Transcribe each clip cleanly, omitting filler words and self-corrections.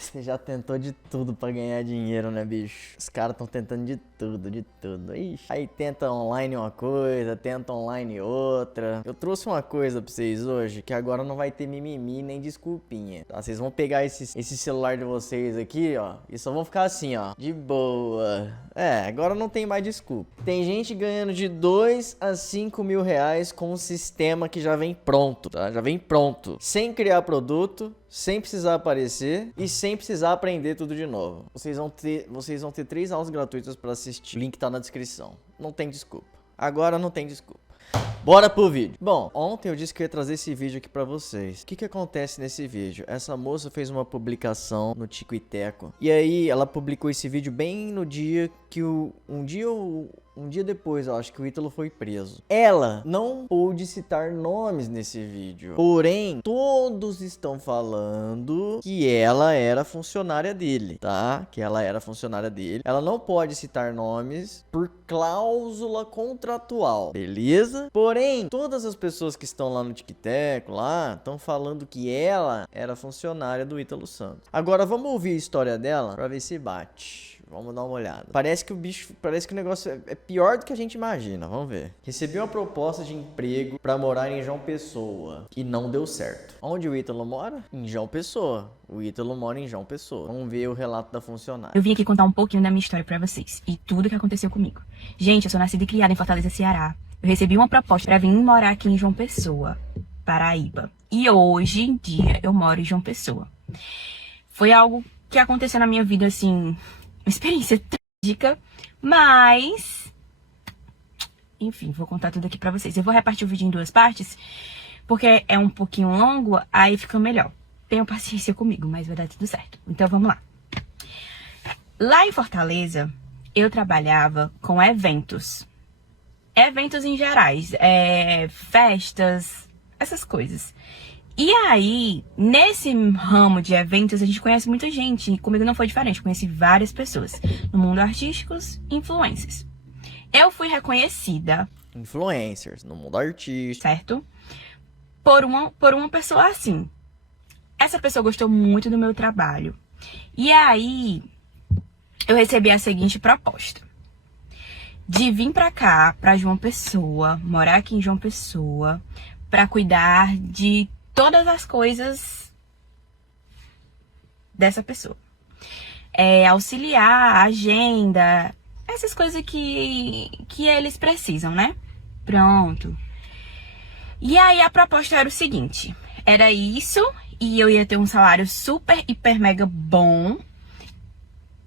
Você já tentou de tudo pra ganhar dinheiro, né, bicho? Os caras tão tentando de tudo, de tudo. Ixi. Aí tenta online uma coisa, tenta online outra. Eu trouxe uma coisa pra vocês hoje, que agora não vai ter mimimi nem desculpinha. Tá? Vocês vão pegar esse celular de vocês aqui, ó, e só vão ficar assim, ó, de boa. Agora não tem mais desculpa. Tem gente ganhando de 2 a 5 mil reais com um sistema que já vem pronto, tá? Já vem pronto. Sem criar produto, sem precisar aparecer e sem precisar aprender tudo de novo. Vocês vão ter 3 aulas gratuitas para assistir. O link tá na descrição. Não tem desculpa. Agora não tem desculpa. Bora pro vídeo. Bom, ontem eu disse que eu ia trazer esse vídeo aqui pra vocês. O que acontece nesse vídeo? Essa moça fez uma publicação no Tico e Teco. E aí ela publicou esse vídeo bem no dia que um dia depois, eu acho que o Ítalo foi preso. Ela não pôde citar nomes nesse vídeo. Porém, todos estão falando que ela era funcionária dele, tá? Que ela era funcionária dele. Ela não pode citar nomes por cláusula contratual, beleza? Porém, todas as pessoas que estão lá no TikTok, lá, estão falando que ela era funcionária do Ítalo Santos. Agora, vamos ouvir a história dela pra ver se bate. Vamos dar uma olhada. Parece que o negócio é pior do que a gente imagina. Vamos ver. Recebi uma proposta de emprego pra morar em João Pessoa e não deu certo. Onde o Ítalo mora? Em João Pessoa. O Ítalo mora em João Pessoa. Vamos ver o relato da funcionária. Eu vim aqui contar um pouquinho da minha história pra vocês e tudo que aconteceu comigo. Gente, eu sou nascida e criada em Fortaleza, Ceará. Eu recebi uma proposta pra vir morar aqui em João Pessoa, Paraíba. E hoje em dia eu moro em João Pessoa. Foi algo que aconteceu na minha vida, assim, uma experiência trágica, mas enfim, vou contar tudo aqui pra vocês. Eu vou repartir o vídeo em 2 partes, porque é um pouquinho longo, aí fica melhor. Tenham paciência comigo, mas vai dar tudo certo. Então vamos lá. Lá em Fortaleza, eu trabalhava com eventos. Eventos em gerais, festas, essas coisas. E aí, nesse ramo de eventos, a gente conhece muita gente. E comigo não foi diferente, conheci várias pessoas. No mundo artísticos, influencers. Eu fui reconhecida... Influencers, no mundo artístico. Certo? Por uma pessoa assim. Essa pessoa gostou muito do meu trabalho. E aí, eu recebi a seguinte proposta. De vir pra cá, pra João Pessoa, morar aqui em João Pessoa, pra cuidar de todas as coisas dessa pessoa. Auxiliar, agenda, essas coisas que eles precisam, né? Pronto. E aí a proposta era o seguinte, era isso, e eu ia ter um salário super, hiper, mega bom,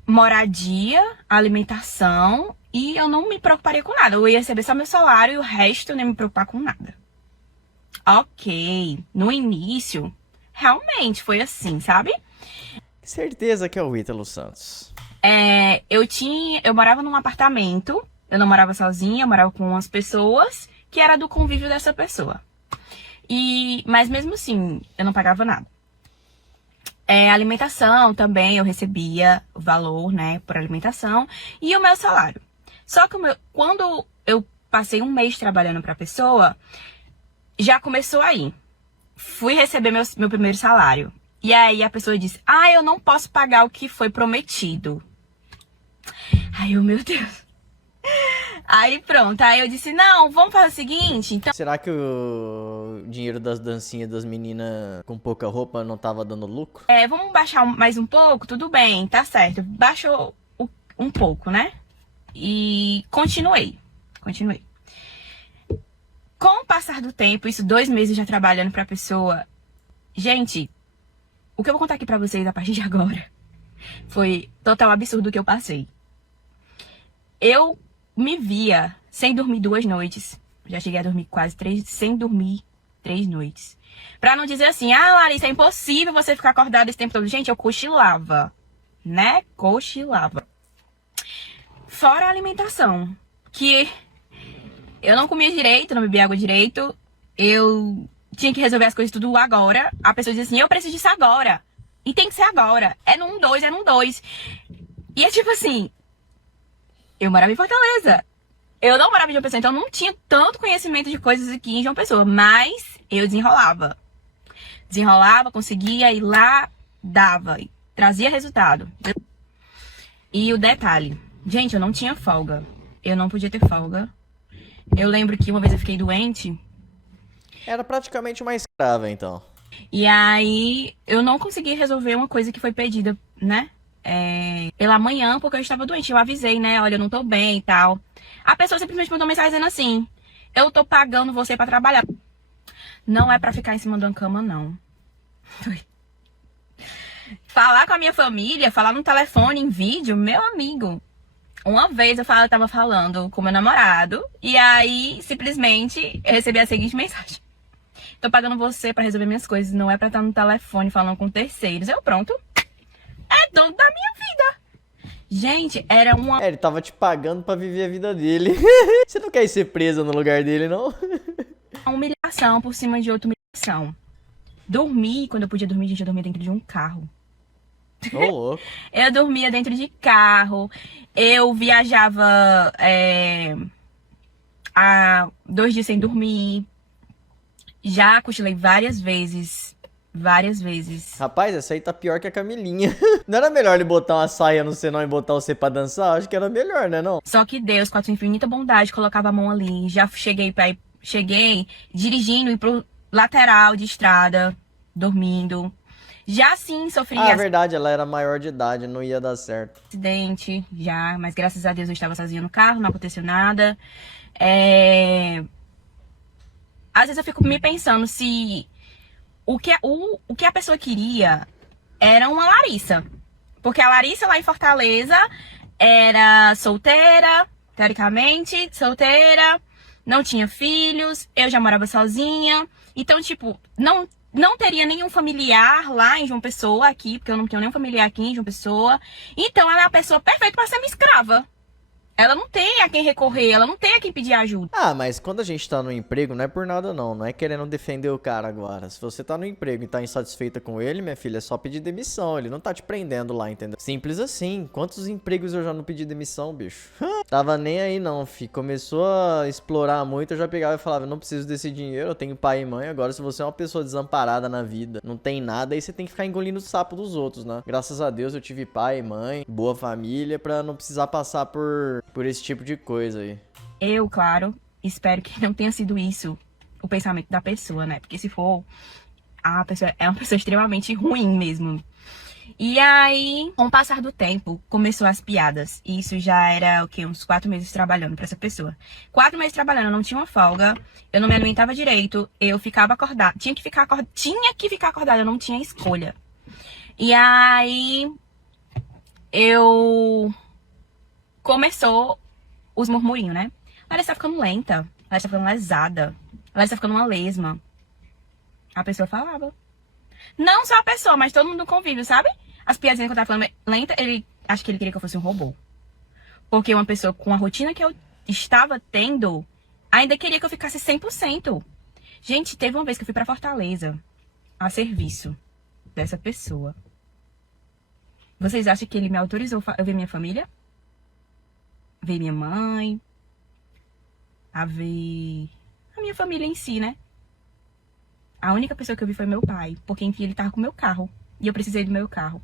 moradia, alimentação, e eu não me preocuparia com nada. Eu ia receber só meu salário e o resto eu nem me preocupar com nada. Ok, no início, realmente foi assim, sabe? Certeza que é o Ítalo Santos. Eu morava num apartamento, eu não morava sozinha, eu morava com umas pessoas que era do convívio dessa pessoa. Mas mesmo assim, eu não pagava nada. Alimentação também, eu recebia o valor, né, por alimentação e o meu salário. Só que quando eu passei um mês trabalhando pra pessoa, já começou aí. Fui receber meu primeiro salário. E aí a pessoa disse, eu não posso pagar o que foi prometido. Aí meu Deus. Aí pronto, aí eu disse, não, vamos fazer o seguinte, então... Será que o dinheiro das dancinhas das meninas com pouca roupa não tava dando lucro? Vamos baixar mais um pouco? Tudo bem, tá certo. Baixou um pouco, né? E continuei. Com o passar do tempo, isso 2 meses já trabalhando pra pessoa... Gente, o que eu vou contar aqui pra vocês a partir de agora foi total absurdo o que eu passei. Eu me via sem dormir 2 noites. Já cheguei a dormir quase 3, sem dormir 3 noites. Pra não dizer assim, Larissa, é impossível você ficar acordada esse tempo todo. Gente, eu cochilava, né? Cochilava. Fora a alimentação, que eu não comia direito, não bebia água direito. Eu tinha que resolver as coisas tudo agora. A pessoa diz assim, eu preciso disso agora. E tem que ser agora. É num 2. E é tipo assim, eu morava em Fortaleza. Eu não morava em João Pessoa, então não tinha tanto conhecimento de coisas aqui em João Pessoa. Mas eu desenrolava. Conseguia ir lá, dava. trazia resultado. E o detalhe, gente, eu não tinha folga. Eu não podia ter folga. Eu lembro que uma vez eu fiquei doente. Era praticamente uma escrava, então. E aí eu não consegui resolver uma coisa que foi pedida, né? Pela manhã, porque eu estava doente. Eu avisei, né? Olha, eu não tô bem e tal. A pessoa simplesmente mandou mensagem dizendo assim: eu tô pagando você pra trabalhar. Não é pra ficar em cima de uma cama, não. Falar com a minha família, falar no telefone, em vídeo, meu amigo. Uma vez eu tava falando com meu namorado, e aí, simplesmente, eu recebi a seguinte mensagem: tô pagando você pra resolver minhas coisas, não é pra estar no telefone falando com terceiros. Eu, pronto. É dono da minha vida. Gente, era uma... Ele tava te pagando pra viver a vida dele. Você não quer ir ser presa no lugar dele, não? humilhação por cima de outra humilhação. Dormir, quando eu podia dormir, gente, eu dormia dentro de um carro. Ô, louco. Eu dormia dentro de carro. Eu viajava há 2 dias sem dormir. Já cochilei várias vezes. Várias vezes. Rapaz, essa aí tá pior que a Camilinha. Não era melhor ele botar uma saia no senão e botar você pra dançar? Acho que era melhor, né, não? Só que Deus, com a sua infinita bondade, colocava a mão ali. Já cheguei dirigindo e pro lateral de estrada, dormindo. Já sim sofri Ah, é verdade, ela era maior de idade, não ia dar certo. acidente, já, mas graças a Deus eu estava sozinha no carro, não aconteceu nada. Às vezes eu fico me pensando se o que a pessoa queria era uma Larissa. Porque a Larissa lá em Fortaleza era solteira, teoricamente, solteira, não tinha filhos, eu já morava sozinha. Então, tipo, não teria nenhum familiar lá em João Pessoa aqui, porque eu não tenho nenhum familiar aqui em João Pessoa. Então, ela é a pessoa perfeita para ser minha escrava. Ela não tem a quem recorrer, ela não tem a quem pedir ajuda. Ah, mas quando a gente tá no emprego, não é por nada não, não é querendo defender o cara agora. Se você tá no emprego e tá insatisfeita com ele, minha filha, é só pedir demissão, ele não tá te prendendo lá, entendeu? Simples assim. Quantos empregos eu já não pedi demissão, bicho? Tava nem aí não, fi. Começou a explorar muito, eu já pegava e falava, não preciso desse dinheiro, eu tenho pai e mãe. Agora, se você é uma pessoa desamparada na vida, não tem nada, aí você tem que ficar engolindo o sapo dos outros, né? Graças a Deus eu tive pai e mãe, boa família, pra não precisar passar por esse tipo de coisa aí. Eu, claro, espero que não tenha sido isso o pensamento da pessoa, né? Porque se for, a pessoa é uma pessoa extremamente ruim mesmo. E aí, com o passar do tempo, começou as piadas. E isso já era, o quê? Uns 4 meses trabalhando pra essa pessoa. 4 meses trabalhando, eu não tinha uma folga, eu não me alimentava direito, eu ficava acordada, tinha que ficar acordada, eu não tinha escolha. E aí, começou os murmurinhos, né? Ela está ficando lenta, ela está ficando lesada, ela está ficando uma lesma. A pessoa falava. Não só a pessoa, mas todo mundo no convívio, sabe? As piadinhas que eu tava falando lenta, acho que ele queria que eu fosse um robô. Porque uma pessoa com a rotina que eu estava tendo, ainda queria que eu ficasse 100%. Gente, teve uma vez que eu fui pra Fortaleza, a serviço dessa pessoa. Vocês acham que ele me autorizou a ver minha família? Ver minha mãe? A ver a minha família em si, né? A única pessoa que eu vi foi meu pai, porque enfim, ele tava com o meu carro. E eu precisei do meu carro.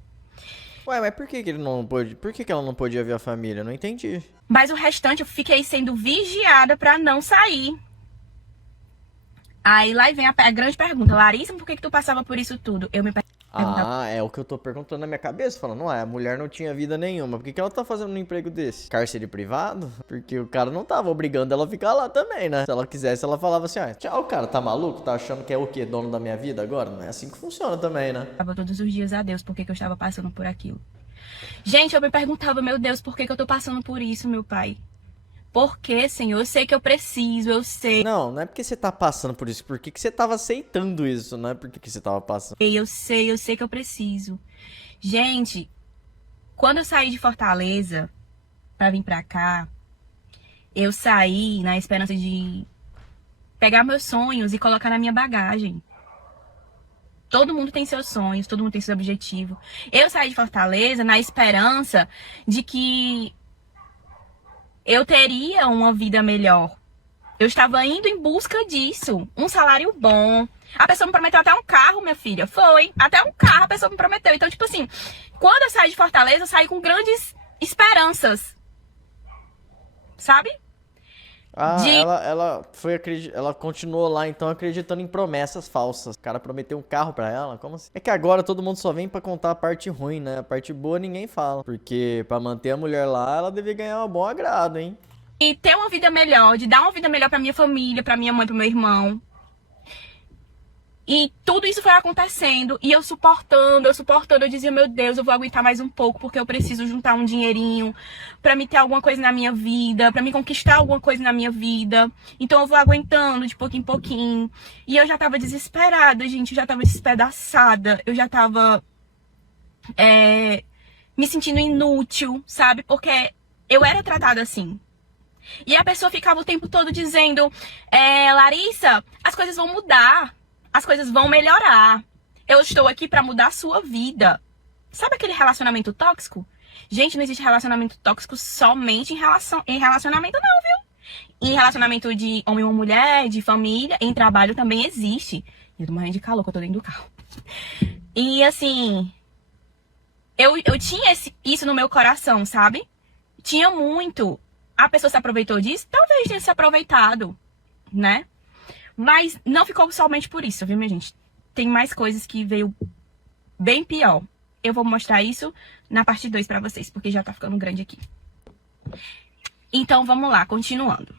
Ué, mas por que ele não pôde? Por que ela não podia ver a família? Não entendi. Mas o restante eu fiquei sendo vigiada pra não sair. Aí lá vem a grande pergunta. Larissa, por que tu passava por isso tudo? Eu me perguntava. Ah, é o que eu tô perguntando na minha cabeça, falando, ué, a mulher não tinha vida nenhuma, por que ela tá fazendo um emprego desse? Cárcere privado? Porque o cara não tava obrigando ela a ficar lá também, né? Se ela quisesse, ela falava assim, ah, tchau, cara, tá maluco? Tá achando que é o quê? Dono da minha vida agora? Não é assim que funciona também, né? Eu todos os dias a Deus por que eu estava passando por aquilo. Gente, eu me perguntava, meu Deus, por que eu tô passando por isso, meu pai? Por que, Senhor? Eu sei que eu preciso, eu sei. Não é porque você tá passando por isso. Por que você tava aceitando isso? Não é porque você tava passando. Eu sei que eu preciso. Gente, quando eu saí de Fortaleza pra vir pra cá, eu saí na esperança de pegar meus sonhos e colocar na minha bagagem. Todo mundo tem seus sonhos, todo mundo tem seu objetivo. Eu saí de Fortaleza na esperança de que eu teria uma vida melhor. Eu estava indo em busca disso. Um salário bom, A pessoa me prometeu até um carro, minha filha. Foi. Até um carro a pessoa me prometeu. Então, tipo assim, quando eu saí de Fortaleza, eu saí com grandes esperanças. Sabe? Ah, ela continuou lá então acreditando em promessas falsas. O cara prometeu um carro pra ela, como assim? É que agora todo mundo só vem pra contar a parte ruim, né? A parte boa ninguém fala. Porque pra manter a mulher lá, ela devia ganhar um bom agrado, hein? E ter uma vida melhor, de dar uma vida melhor pra minha família, pra minha mãe, pro meu irmão. E tudo isso foi acontecendo, e eu suportando, eu dizia, meu Deus, eu vou aguentar mais um pouco, porque eu preciso juntar um dinheirinho pra me ter alguma coisa na minha vida, pra me conquistar alguma coisa na minha vida. Então eu vou aguentando de pouquinho em pouquinho. E eu já tava desesperada, gente, eu já tava despedaçada, eu já tava me sentindo inútil, sabe? Porque eu era tratada assim. E a pessoa ficava o tempo todo dizendo, Larissa, as coisas vão mudar. As coisas vão melhorar. Eu estou aqui pra mudar a sua vida. Sabe aquele relacionamento tóxico? Gente, não existe relacionamento tóxico somente em relacionamento não, viu? Em relacionamento de homem ou mulher, de família, em trabalho também existe. Eu tô morrendo de calor, que eu tô dentro do carro. E assim, eu tinha isso no meu coração, sabe? Tinha muito. A pessoa se aproveitou disso? Talvez tenha se aproveitado, né? Mas não ficou somente por isso, viu, minha gente? Tem mais coisas que veio bem pior. Eu vou mostrar isso na parte 2 pra vocês, porque já tá ficando grande aqui. Então, vamos lá, continuando.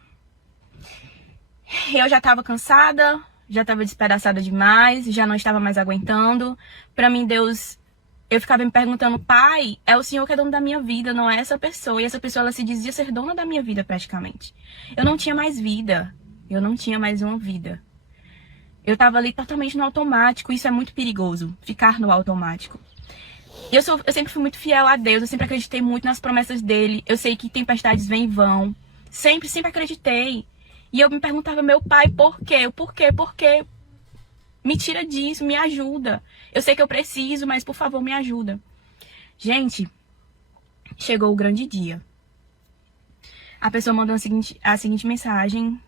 Eu já tava cansada, já tava despedaçada demais, já não estava mais aguentando. Pra mim, Deus... Eu ficava me perguntando, pai, é o Senhor que é dono da minha vida, não é essa pessoa. E essa pessoa, ela se dizia ser dona da minha vida, praticamente. Eu não tinha mais vida. Eu não tinha mais uma vida. Eu tava ali totalmente no automático. Isso é muito perigoso, ficar no automático. Eu sempre fui muito fiel a Deus. Eu sempre acreditei muito nas promessas dele. Eu sei que tempestades vêm e vão. Sempre acreditei. E eu me perguntava, meu pai, por quê? Por quê? Por quê? Me tira disso, me ajuda. Eu sei que eu preciso, mas por favor, me ajuda. Gente, chegou o grande dia. A pessoa mandou a seguinte mensagem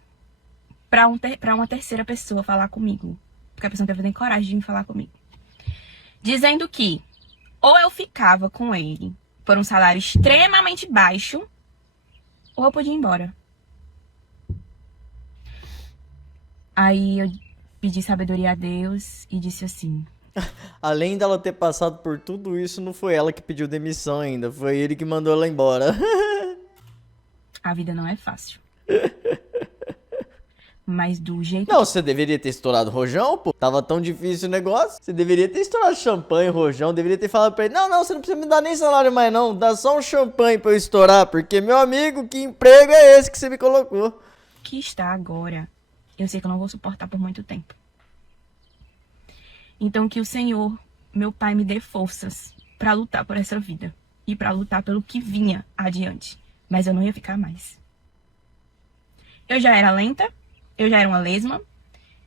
pra uma terceira pessoa falar comigo. Porque a pessoa não teve nem coragem de me falar comigo. Dizendo que ou eu ficava com ele por um salário extremamente baixo, ou eu podia ir embora. Aí eu pedi sabedoria a Deus e disse assim... Além dela ter passado por tudo isso, não foi ela que pediu demissão ainda. Foi ele que mandou ela embora. A vida não é fácil. Mas do jeito... Não, você deveria ter estourado rojão, pô. Tava tão difícil o negócio. Você deveria ter estourado champanhe, rojão. Deveria ter falado pra ele, não, você não precisa me dar nem salário mais não. Dá só um champanhe pra eu estourar. Porque, meu amigo, que emprego é esse que você me colocou? Que está agora, eu sei que eu não vou suportar por muito tempo. Então que o Senhor, meu Pai, me dê forças pra lutar por essa vida. E pra lutar pelo que vinha adiante. Mas eu não ia ficar mais. Eu já era lenta. Eu já era uma lesma,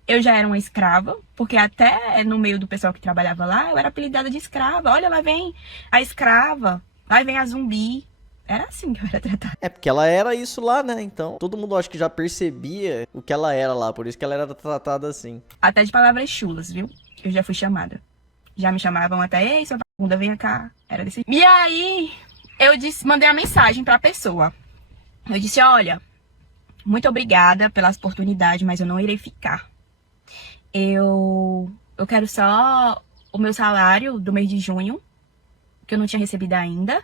eu já era uma escrava, porque até no meio do pessoal que trabalhava lá, eu era apelidada de escrava. Olha, lá vem a escrava, lá vem a zumbi. Era assim que eu era tratada. É porque ela era isso lá, né? Então, todo mundo acho que já percebia o que ela era lá, por isso que ela era tratada assim. Até de palavras chulas, viu? Eu já fui chamada. Já me chamavam até, ei, sua vagabunda, venha cá. Era desse... E aí, eu mandei a mensagem pra pessoa. Eu disse, olha... Muito obrigada pela oportunidade, mas eu não irei ficar. Eu quero só o meu salário do mês de junho, que eu não tinha recebido ainda.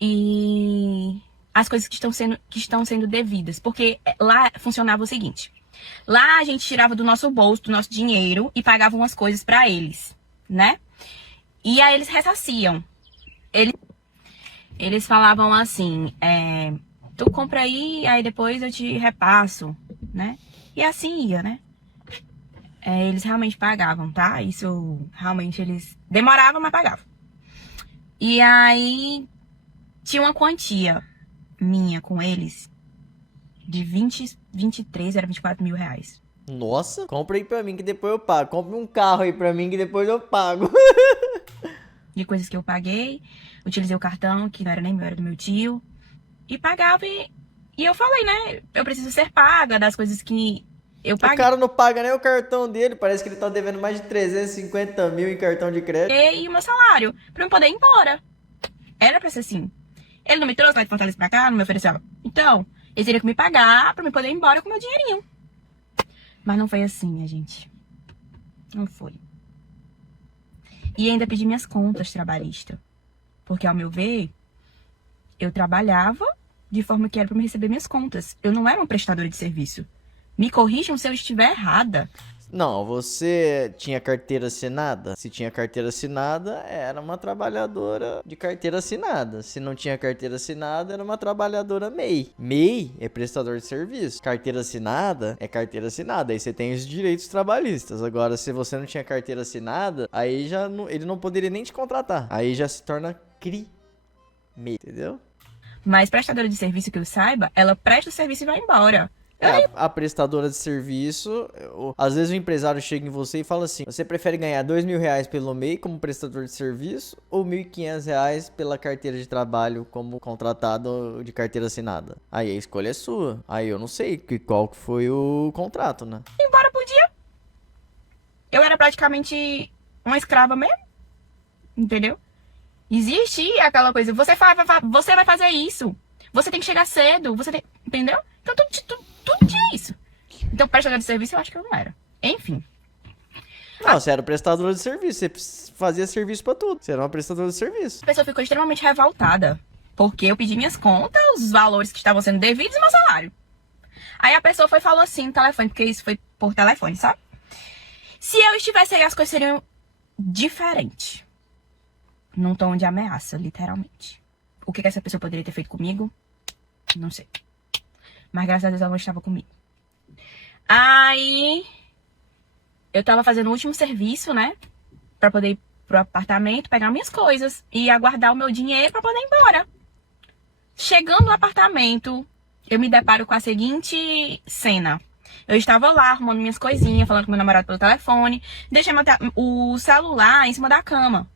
E as coisas que estão sendo devidas. Porque lá funcionava o seguinte. Lá a gente tirava do nosso bolso, do nosso dinheiro, e pagava umas coisas pra eles, né? E aí eles ressarciam. Eles falavam assim... Tu compra aí depois eu te repasso, né? E assim ia, né? Eles realmente pagavam, tá? Isso, realmente, eles... Demoravam, mas pagavam. E aí, tinha uma quantia minha com eles de 23, era 24 mil reais. Nossa, compra aí pra mim que depois eu pago. Compre um carro aí pra mim que depois eu pago. De coisas que eu paguei, utilizei o cartão, que não era nem meu, era do meu tio. E pagava e eu falei, né? Eu preciso ser paga das coisas que Eu O paguei cara não paga nem o cartão dele, parece que ele tá devendo mais de 350 mil em cartão de crédito. o meu salário pra eu poder ir embora. Era pra ser assim. Ele não me trouxe lá de Fortaleza pra cá, não me ofereceu. Então, ele teria que me pagar pra eu poder ir embora com meu dinheirinho. Mas não foi assim, minha gente. Não foi. E ainda pedi minhas contas trabalhistas. Porque, ao meu ver, eu trabalhava de forma que era pra me receber minhas contas. Eu não era uma prestadora de serviço. Me corrijam se eu estiver errada. Não, você tinha carteira assinada? Se tinha carteira assinada, era uma trabalhadora de carteira assinada. Se não tinha carteira assinada, era uma trabalhadora MEI. MEI é prestador de serviço. Carteira assinada é carteira assinada. Aí você tem os direitos trabalhistas. Agora, se você não tinha carteira assinada, aí já não, ele não poderia nem te contratar. Aí já se torna crime, entendeu? Mas prestadora de serviço que eu saiba, ela presta o serviço e vai embora. A prestadora de serviço, às vezes o empresário chega em você e fala assim: você prefere ganhar R$ 2.000 pelo MEI como prestador de serviço ou R$ 1.500 pela carteira de trabalho como contratado de carteira assinada? Aí a escolha é sua. Aí eu não sei qual que foi o contrato, né? Embora podia. Eu era praticamente uma escrava mesmo. Entendeu? Existe aquela coisa, você vai fazer isso. Você tem que chegar cedo. Entendeu? Então tudo tinha isso. Então, prestador de serviço, eu acho que eu não era. Enfim. Não, você era prestadora de serviço. Você fazia serviço pra tudo. Você era uma prestadora de serviço. A pessoa ficou extremamente revoltada. Porque eu pedi minhas contas, os valores que estavam sendo devidos e meu salário. Aí a pessoa foi e falou assim no telefone, porque isso foi por telefone, sabe? Se eu estivesse aí, as coisas seriam diferentes. Num tom de ameaça, literalmente. O que essa pessoa poderia ter feito comigo? Não sei. Mas graças a Deus ela não estava comigo. Aí eu tava fazendo o último serviço, né? Pra poder ir pro apartamento, pegar minhas coisas e aguardar o meu dinheiro pra poder ir embora. Chegando no apartamento, eu me deparo com a seguinte cena. Eu estava lá arrumando minhas coisinhas, falando com meu namorado pelo telefone. Deixei o celular em cima da cama.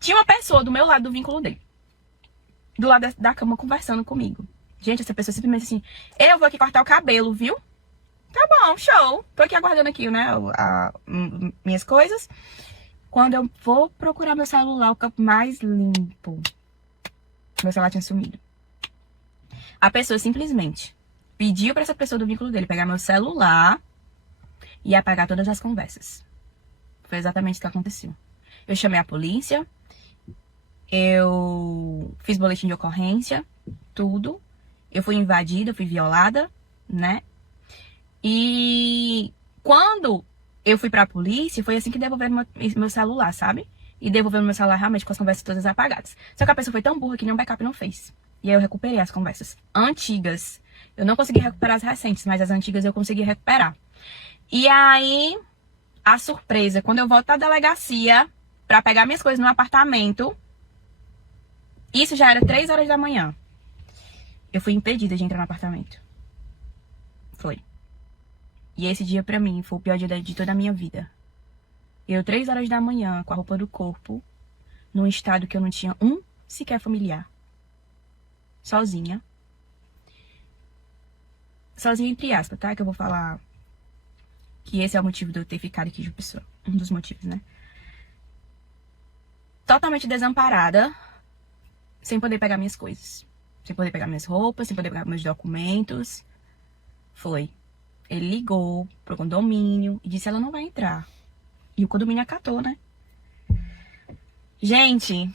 Tinha uma pessoa do meu lado do vínculo dele. Do lado da cama conversando comigo. Gente, essa pessoa simplesmente assim: eu vou aqui cortar o cabelo, viu? Tá bom, show. Tô aqui aguardando aqui, né, minhas coisas. Quando eu vou procurar meu celular, o campo mais limpo, meu celular tinha sumido. A pessoa simplesmente pediu pra essa pessoa do vínculo dele pegar meu celular e apagar todas as conversas. Foi exatamente o que aconteceu. Eu chamei a polícia, eu fiz boletim de ocorrência, tudo. Eu fui invadida, eu fui violada, né? E quando eu fui pra polícia, foi assim que devolveram meu celular, sabe? E devolveram meu celular realmente com as conversas todas apagadas. Só que a pessoa foi tão burra que nem um backup não fez. E aí eu recuperei as conversas antigas. Eu não consegui recuperar as recentes, mas as antigas eu consegui recuperar. E aí, a surpresa, quando eu volto da delegacia pra pegar minhas coisas no apartamento, isso já era 3 horas da manhã. Eu fui impedida de entrar no apartamento. Foi. E esse dia pra mim foi o pior dia de toda a minha vida. Eu, 3 horas da manhã, com a roupa do corpo, num estado que eu não tinha sequer familiar. Sozinha. Sozinha entre aspas, tá? Que eu vou falar que esse é o motivo de eu ter ficado aqui de pessoa. Um dos motivos, né? Totalmente desamparada, sem poder pegar minhas coisas. Sem poder pegar minhas roupas, sem poder pegar meus documentos. Foi. Ele ligou pro condomínio e disse: ela não vai entrar. E o condomínio acatou, né? Gente,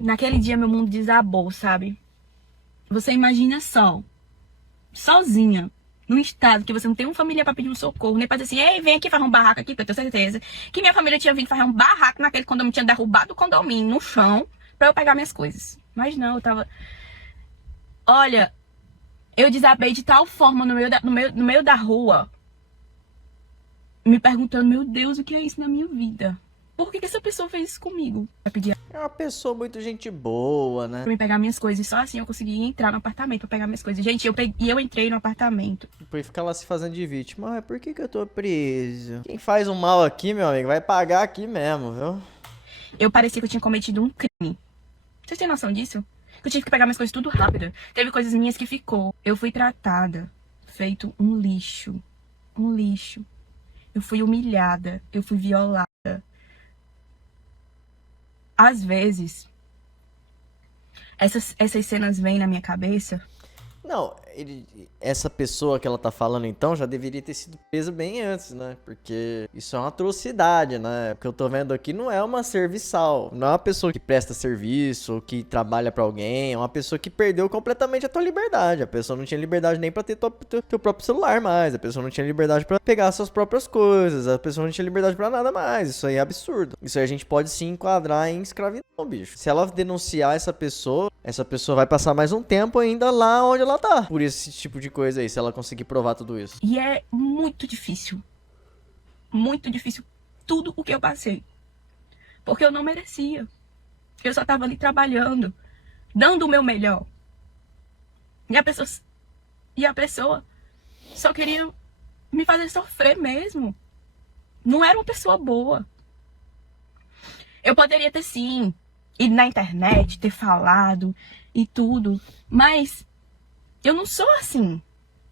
naquele dia meu mundo desabou, sabe? Você imagina só, sozinha, num estado que você não tem uma família pra pedir um socorro, nem pra dizer assim: ei, vem aqui fazer um barraco aqui, porque eu tenho certeza que minha família tinha vindo fazer um barraco naquele condomínio, tinha derrubado o condomínio no chão pra eu pegar minhas coisas. Mas não, eu tava... Olha, eu desabei de tal forma no meio da rua, me perguntando: meu Deus, o que é isso na minha vida? Por que essa pessoa fez isso comigo? Pra pedir É uma pessoa muito gente boa, né? pra me pegar minhas coisas. E só assim eu consegui entrar no apartamento pra pegar minhas coisas. Gente, eu entrei no apartamento. Depois fica lá se fazendo de vítima. Mas por que eu tô preso? Quem faz um mal aqui, meu amigo, vai pagar aqui mesmo, viu? Eu parecia que eu tinha cometido um crime. Vocês têm noção disso? Eu tive que pegar minhas coisas tudo rápido. Teve coisas minhas que ficou. Eu fui tratada, feito um lixo. um lixo. Eu fui humilhada, eu fui violada. Às vezes, essas cenas vêm na minha cabeça. Não, essa pessoa que ela tá falando então já deveria ter sido presa bem antes, né? Porque isso é uma atrocidade, né? O que eu tô vendo aqui não é uma serviçal, não é uma pessoa que presta serviço, ou que trabalha pra alguém, é uma pessoa que perdeu completamente a tua liberdade. A pessoa não tinha liberdade nem pra ter teu próprio celular mais, a pessoa não tinha liberdade pra pegar suas próprias coisas, a pessoa não tinha liberdade pra nada mais. Isso aí é absurdo. Isso aí a gente pode sim enquadrar em escravidão, bicho. Se ela denunciar essa pessoa vai passar mais um tempo ainda lá onde ela tá. Por esse tipo de coisa aí, se ela conseguir provar tudo isso. E é muito difícil tudo o que eu passei. Porque eu não merecia. Eu só tava ali trabalhando, dando o meu melhor. E a pessoa só queria me fazer sofrer mesmo. Não era uma pessoa boa. Eu poderia ter sim ido na internet, ter falado e tudo, mas eu não sou assim.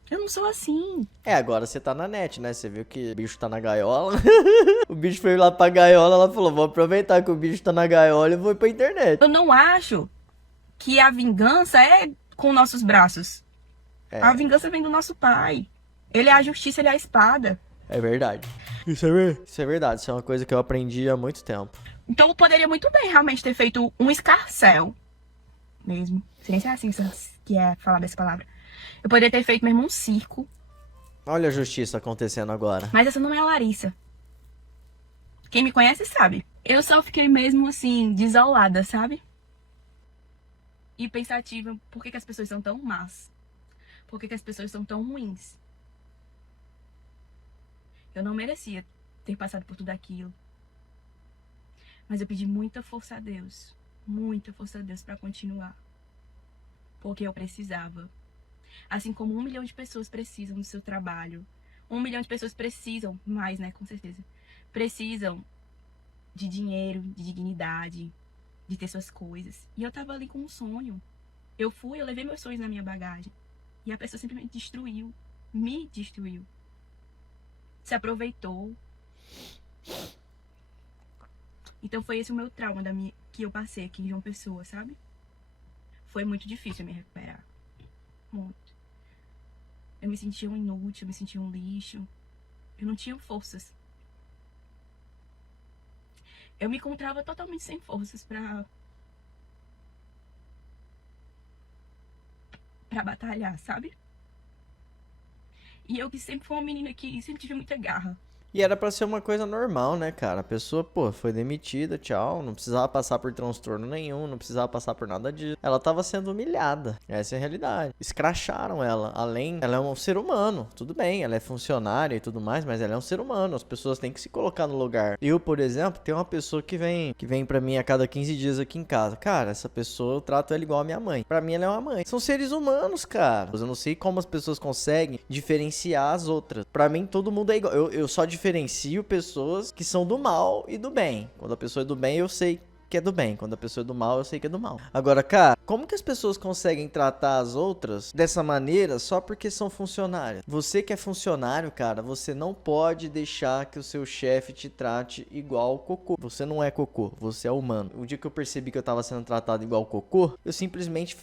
Eu não sou assim. É, agora você tá na net, né? Você viu que o bicho tá na gaiola. O bicho foi lá pra gaiola, ela falou, vou aproveitar que o bicho tá na gaiola e vou ir pra internet. Eu não acho que a vingança é com nossos braços. A vingança vem do nosso pai. Ele é a justiça, ele é a espada. É verdade. Isso é verdade, isso é uma coisa que eu aprendi há muito tempo. Então eu poderia muito bem realmente ter feito um escarcéu. Mesmo. Se nem se é assim que é falar dessa palavra. Eu poderia ter feito mesmo um circo. Olha a justiça acontecendo agora. Mas essa não é a Larissa. Quem me conhece sabe. Eu só fiquei mesmo assim, desolada, sabe? E pensativa, por que as pessoas são tão más? Por que as pessoas são tão ruins? Eu não merecia ter passado por tudo aquilo. Mas eu pedi muita força a Deus. Muita força a Deus pra continuar. Porque eu precisava. Assim como 1 milhão de pessoas precisam do seu trabalho. 1 milhão de pessoas precisam, mais, né, com certeza. Precisam de dinheiro, de dignidade, de ter suas coisas. E eu tava ali com um sonho. Eu levei meus sonhos na minha bagagem. E a pessoa simplesmente destruiu. Me destruiu. Se aproveitou. Então foi esse o meu trauma que eu passei aqui em João Pessoa, sabe? Foi muito difícil me recuperar. Muito. Eu me sentia um inútil, eu me sentia um lixo. Eu não tinha forças. Eu me encontrava totalmente sem forças pra batalhar, sabe? E eu que sempre fui uma menina que sempre tive muita garra. E era pra ser uma coisa normal, né, cara? A pessoa, pô, foi demitida, tchau. Não precisava passar por transtorno nenhum, não precisava passar por nada disso. Ela tava sendo humilhada. Essa é a realidade. Escracharam ela. Ela é um ser humano. Tudo bem, ela é funcionária e tudo mais, mas ela é um ser humano. As pessoas têm que se colocar no lugar. Eu, por exemplo, tenho uma pessoa que vem pra mim a cada 15 dias aqui em casa. Cara, essa pessoa eu trato ela igual a minha mãe. Pra mim, ela é uma mãe. São seres humanos, cara. Eu não sei como as pessoas conseguem diferenciar as outras. Pra mim, todo mundo é igual. Eu só diferencio pessoas que são do mal e do bem. Quando a pessoa é do bem, eu sei que é do bem. Quando a pessoa é do mal, eu sei que é do mal. Agora, cara, como que as pessoas conseguem tratar as outras dessa maneira só porque são funcionários? Você que é funcionário, cara, você não pode deixar que o seu chefe te trate igual cocô. Você não é cocô, você é humano. O dia que eu percebi que eu tava sendo tratado igual cocô, eu simplesmente...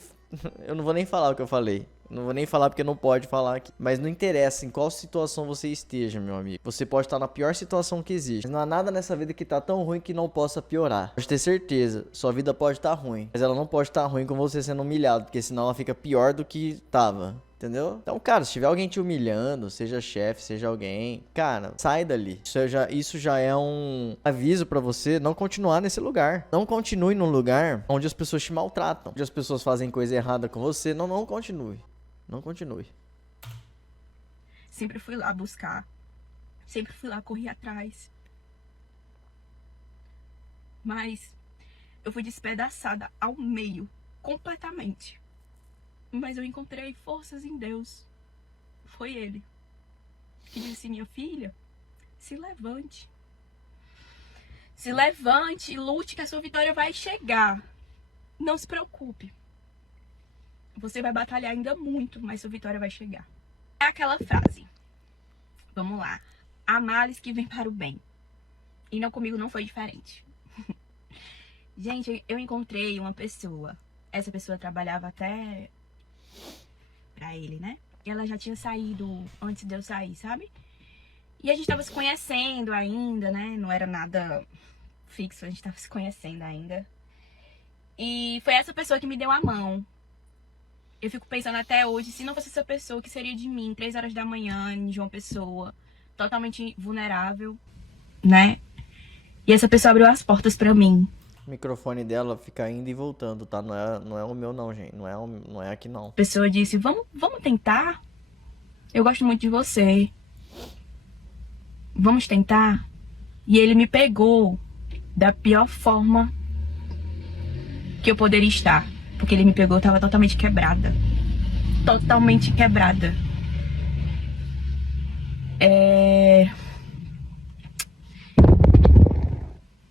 Eu não vou nem falar o que eu falei. Não vou nem falar porque não pode falar aqui. Mas não interessa em qual situação você esteja, meu amigo. Você pode estar na pior situação que existe. Não há nada nessa vida que tá tão ruim que não possa piorar. Pode ter certeza. Sua vida pode estar ruim. Mas ela não pode estar ruim com você sendo humilhado. Porque senão ela fica pior do que tava. Entendeu? Então, cara, se tiver alguém te humilhando, seja chefe, seja alguém, cara, sai dali. Isso já é um aviso pra você não continuar nesse lugar. Não continue num lugar onde as pessoas te maltratam, onde as pessoas fazem coisa errada com você. Não continue. Não continue. Sempre fui lá buscar. Sempre fui lá correr atrás. Mas eu fui despedaçada ao meio, completamente. Mas eu encontrei forças em Deus. Foi Ele que disse: minha filha, se levante. Se levante e lute que a sua vitória vai chegar. Não se preocupe. Você vai batalhar ainda muito, mas sua vitória vai chegar. É aquela frase: Vamos lá. Há males que vem para o bem. E não, comigo não foi diferente. Gente, eu encontrei uma pessoa. Essa pessoa trabalhava até pra ele, né? E ela já tinha saído antes de eu sair, sabe? E a gente tava se conhecendo ainda, né? Não era nada fixo, a gente tava se conhecendo ainda. E foi essa pessoa que me deu a mão. Eu fico pensando até hoje, se não fosse essa pessoa, o que seria de mim? 3 horas da manhã, em João Pessoa, totalmente vulnerável, né? E essa pessoa abriu as portas pra mim. O microfone dela fica indo e voltando, tá? Não é o meu não, gente. Não é aqui não. A pessoa disse, vamos tentar? Eu gosto muito de você. Vamos tentar? E ele me pegou da pior forma que eu poderia estar. Porque ele me pegou, eu tava totalmente quebrada. Totalmente quebrada.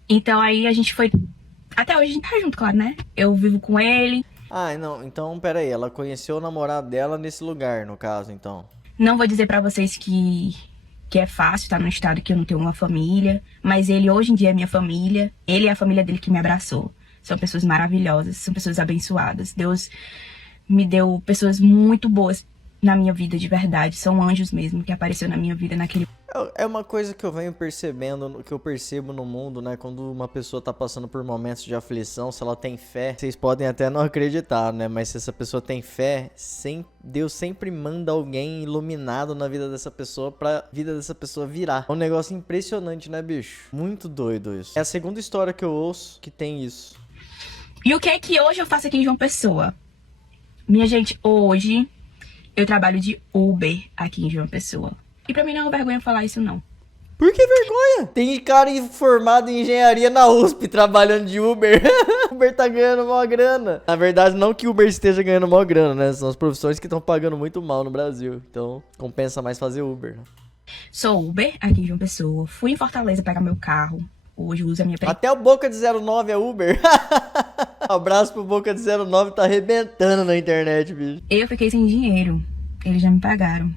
Então aí a gente foi... Até hoje a gente tá junto, claro, né? Eu vivo com ele. Ah, não. Então, pera aí. Ela conheceu o namorado dela nesse lugar, no caso, então. Não vou dizer pra vocês que é fácil, tá num estado que eu não tenho uma família. Mas ele hoje em dia é minha família. Ele é a família dele que me abraçou. São pessoas maravilhosas, são pessoas abençoadas. Deus me deu pessoas muito boas na minha vida, de verdade. São anjos mesmo que apareceu na minha vida naquele... É uma coisa que eu venho percebendo, que eu percebo no mundo, né? Quando uma pessoa tá passando por momentos de aflição, se ela tem fé, vocês podem até não acreditar, né? Mas se essa pessoa tem fé, Deus sempre manda alguém iluminado na vida dessa pessoa pra vida dessa pessoa virar. É um negócio impressionante, né, bicho? Muito doido isso. É a segunda história que eu ouço que tem isso. E o que é que hoje eu faço aqui em João Pessoa? Minha gente, hoje eu trabalho de Uber aqui em João Pessoa. E pra mim não é uma vergonha falar isso, não. Por que vergonha? Tem cara formado em engenharia na USP trabalhando de Uber. Uber tá ganhando mó grana. Na verdade, não que Uber esteja ganhando mó grana, né? São as profissões que estão pagando muito mal no Brasil. Então, compensa mais fazer Uber. Sou Uber aqui em João Pessoa. Fui em Fortaleza pegar meu carro. Hoje uso a minha... Até o Boca de 09 é Uber. Abraço pro Boca de 09, tá arrebentando na internet, bicho. Eu fiquei sem dinheiro. Eles já me pagaram.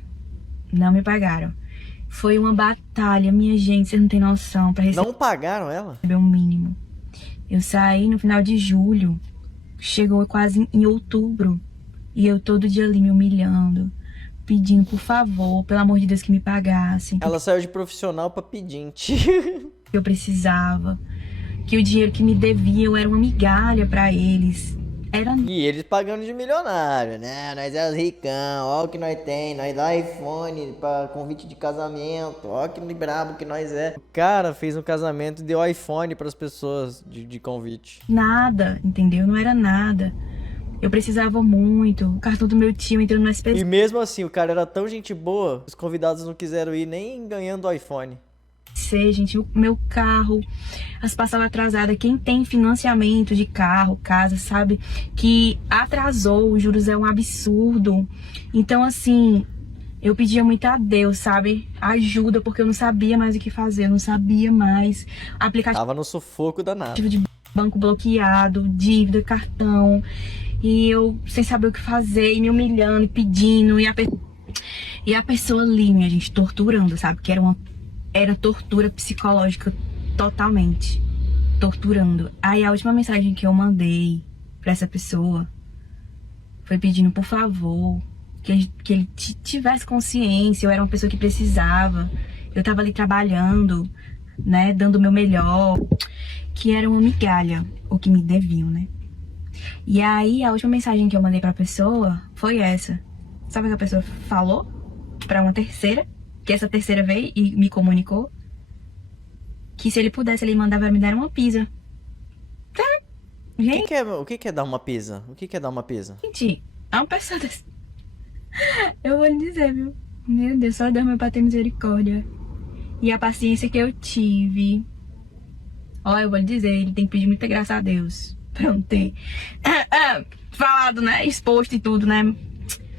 Não me pagaram. Foi uma batalha, minha gente, vocês não tem noção. Pra receber... Não pagaram ela? o mínimo. Eu saí no final de julho. Chegou quase em outubro. E eu todo dia ali me humilhando. Pedindo, por favor, pelo amor de Deus, que me pagassem. Ela saiu de profissional pra pedinte. Eu precisava. Que o dinheiro que me deviam era uma migalha pra eles. Era... E eles pagando de milionário, né? Nós é os ricão, ó o que nós tem, nós dá iPhone pra convite de casamento, ó que brabo que nós é. O cara fez um casamento e deu iPhone pras pessoas de convite. Nada, entendeu? Não era nada. Eu precisava muito, o cartão do meu tio entrando no SPC. E mesmo assim, o cara era tão gente boa, os convidados não quiseram ir nem ganhando o iPhone. Gente, o meu carro, as parcelas atrasadas, quem tem financiamento de carro, casa, sabe que atrasou, os juros é um absurdo. Então, assim, eu pedia muito a Deus, sabe, ajuda, porque eu não sabia mais o que fazer, eu não sabia mais. Aplicativo... Tava no sufoco danado. De banco bloqueado, dívida, cartão, e eu sem saber o que fazer, e me humilhando, e pedindo, e a pessoa ali, minha gente, torturando, sabe, que era tortura psicológica totalmente. Torturando. Aí a última mensagem que eu mandei pra essa pessoa foi pedindo, por favor, que ele tivesse consciência. Eu era uma pessoa que precisava. Eu tava ali trabalhando, né, dando o meu melhor. Que era uma migalha, o que me deviam, né? E aí a última mensagem que eu mandei pra pessoa foi essa. Sabe o que a pessoa falou? Pra uma terceira. Que essa terceira veio e me comunicou que se ele pudesse, ele mandava me dar uma pizza. Tá? Gente, O que é dar uma pizza? O que é dar uma pizza? é uma pessoa desse... Eu vou lhe dizer, viu? Meu Deus, só Deus meu pra ter misericórdia. E a paciência que eu tive. Ó, eu vou lhe dizer, ele tem que pedir muita graça a Deus pra não ter falado, né? Exposto e tudo, né?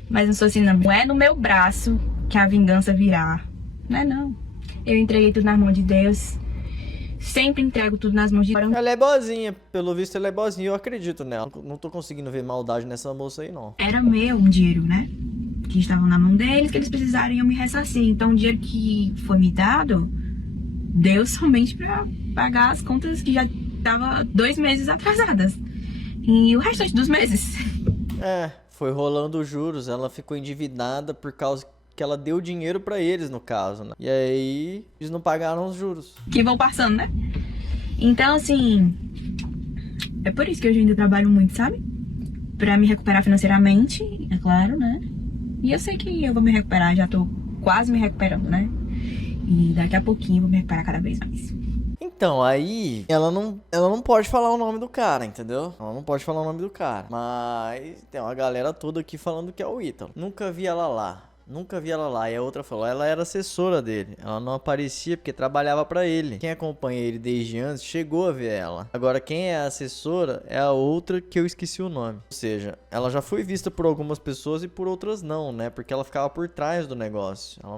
Mas não sou assim, não. Não é no meu braço que a vingança virá. Não é, não. Eu entreguei tudo nas mãos de Deus. Sempre entrego tudo nas mãos de Deus. Ela é boazinha. Pelo visto, ela é boazinha. Eu acredito nela. Não tô conseguindo ver maldade nessa moça aí, não. Era meu um dinheiro, né? que estavam na mão deles, que eles precisariam me ressarcir. Então, o dinheiro que foi me dado, deu somente pra pagar as contas que já estavam 2 meses atrasadas. E o restante dos meses. Foi rolando os juros, ela ficou endividada por causa que ela deu dinheiro pra eles, no caso, né? E aí, eles não pagaram os juros. Que vão passando, né? Então, assim, é por isso que hoje eu ainda trabalho muito, sabe? Pra me recuperar financeiramente, é claro, né? E eu sei que eu vou me recuperar, já tô quase me recuperando, né? E daqui a pouquinho eu vou me recuperar cada vez mais. Então, aí, ela não pode falar o nome do cara, entendeu? Ela não pode falar o nome do cara. Mas tem uma galera toda aqui falando que é o Ítalo. Nunca vi ela lá. Nunca vi ela lá. E a outra falou, ela era assessora dele. Ela não aparecia porque trabalhava pra ele. Quem acompanha ele desde antes chegou a ver ela. Agora, quem é a assessora é a outra que eu esqueci o nome. Ou seja, ela já foi vista por algumas pessoas e por outras não, né? Porque ela ficava por trás do negócio. Ela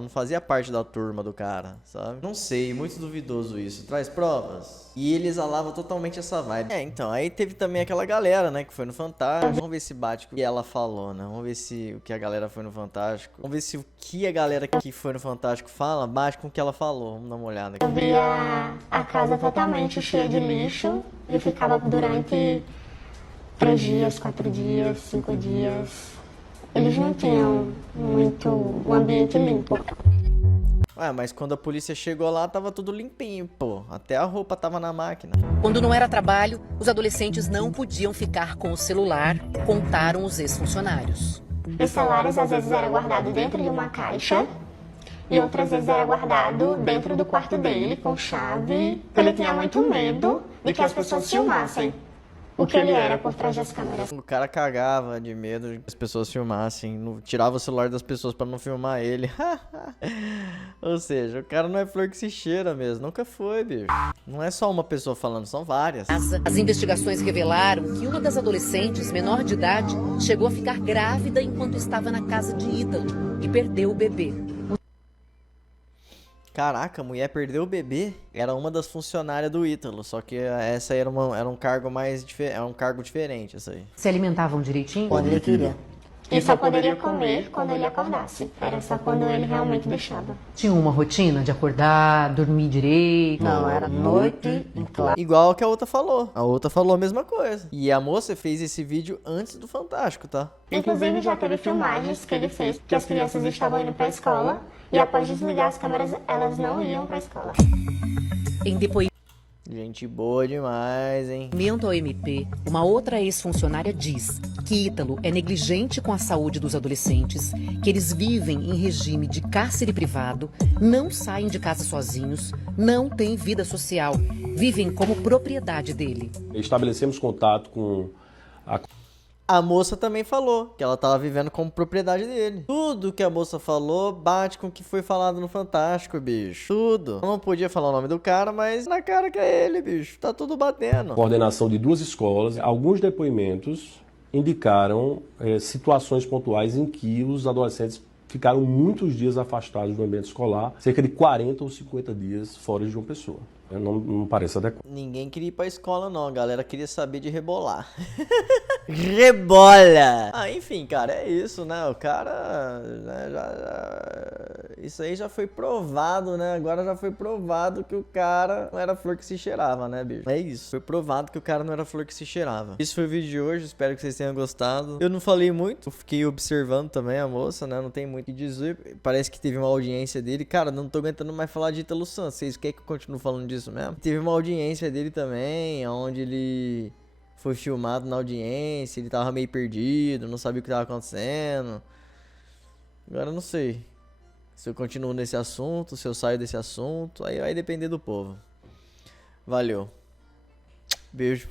não fazia parte da turma do cara, sabe? Não sei, muito duvidoso isso. Traz provas. E ele exalava totalmente essa vibe. Então, aí teve também aquela galera, né, que foi no Fantástico. Vamos ver se bate com o que ela falou, né? Vamos ver se o que a galera foi no Fantástico. Vamos ver se o que a galera que foi no Fantástico fala bate com o que ela falou. Vamos dar uma olhada aqui. Eu via a casa totalmente cheia de lixo e ficava durante 3 dias, 4 dias, 5 dias. Eles não tinham muito o ambiente limpo. Ué, mas quando a polícia chegou lá, tava tudo limpinho, pô. Até a roupa tava na máquina. Quando não era trabalho, os adolescentes não podiam ficar com o celular, contaram os ex-funcionários. Os celulares às vezes eram guardados dentro de uma caixa e outras vezes era guardado dentro do quarto dele com chave. Ele tinha muito medo de que as pessoas filmassem o que ele era por trás das câmeras. O cara cagava de medo de que as pessoas filmassem, tirava o celular das pessoas pra não filmar ele. Ou seja, o cara não é flor que se cheira mesmo, nunca foi, bicho. Não é só uma pessoa falando, são várias. As investigações revelaram que uma das adolescentes, menor de idade, chegou a ficar grávida enquanto estava na casa de Ítalo e perdeu o bebê. Caraca, a mulher perdeu o bebê. Era uma das funcionárias do Ítalo, só que essa era um cargo era um cargo diferente, essa aí. Se alimentavam direitinho? Quando ele queria. E só poderia comer quando ele acordasse. Era só quando ele realmente deixava. Tinha uma rotina de acordar, dormir direito? Não, era noite em claro. Igual que a outra falou. A outra falou a mesma coisa. E a moça fez esse vídeo antes do Fantástico, tá? Inclusive já teve filmagens que ele fez que as crianças estavam indo pra escola e após desligar as câmeras elas não iam pra escola. Em depoimento Gente boa demais, hein? ao MP, uma outra ex-funcionária diz que Ítalo é negligente com a saúde dos adolescentes, que eles vivem em regime de cárcere privado, não saem de casa sozinhos, não têm vida social, vivem como propriedade dele. Estabelecemos contato com A moça também falou que ela tava vivendo como propriedade dele. Tudo que a moça falou bate com o que foi falado no Fantástico, bicho. Tudo. Eu não podia falar o nome do cara, mas na cara que é ele, bicho. Tá tudo batendo. coordenação de 2 escolas. Alguns depoimentos indicaram situações pontuais em que os adolescentes ficaram muitos dias afastados do ambiente escolar, cerca de 40 ou 50 dias fora de uma pessoa. Não parece adequado. Ninguém queria ir pra escola, não. A galera queria saber de rebolar. Rebola! Enfim, cara, é isso, né? O cara... Né, isso aí já foi provado, né? Agora já foi provado que o cara não era flor que se cheirava, né, bicho? É isso. Foi provado que o cara não era flor que se cheirava. Isso foi o vídeo de hoje. Espero que vocês tenham gostado. Eu não falei muito. Eu fiquei observando também a moça, né? Não tem muito o que dizer. Parece que teve uma audiência dele. Cara, não tô aguentando mais falar de Ítalo Santos. Vocês querem que eu continue falando disso mesmo? Teve uma audiência dele também, onde ele foi filmado na audiência, ele tava meio perdido, não sabia o que tava acontecendo. Agora eu não sei se eu continuo nesse assunto, se eu saio desse assunto, aí vai depender do povo. Valeu. Beijo.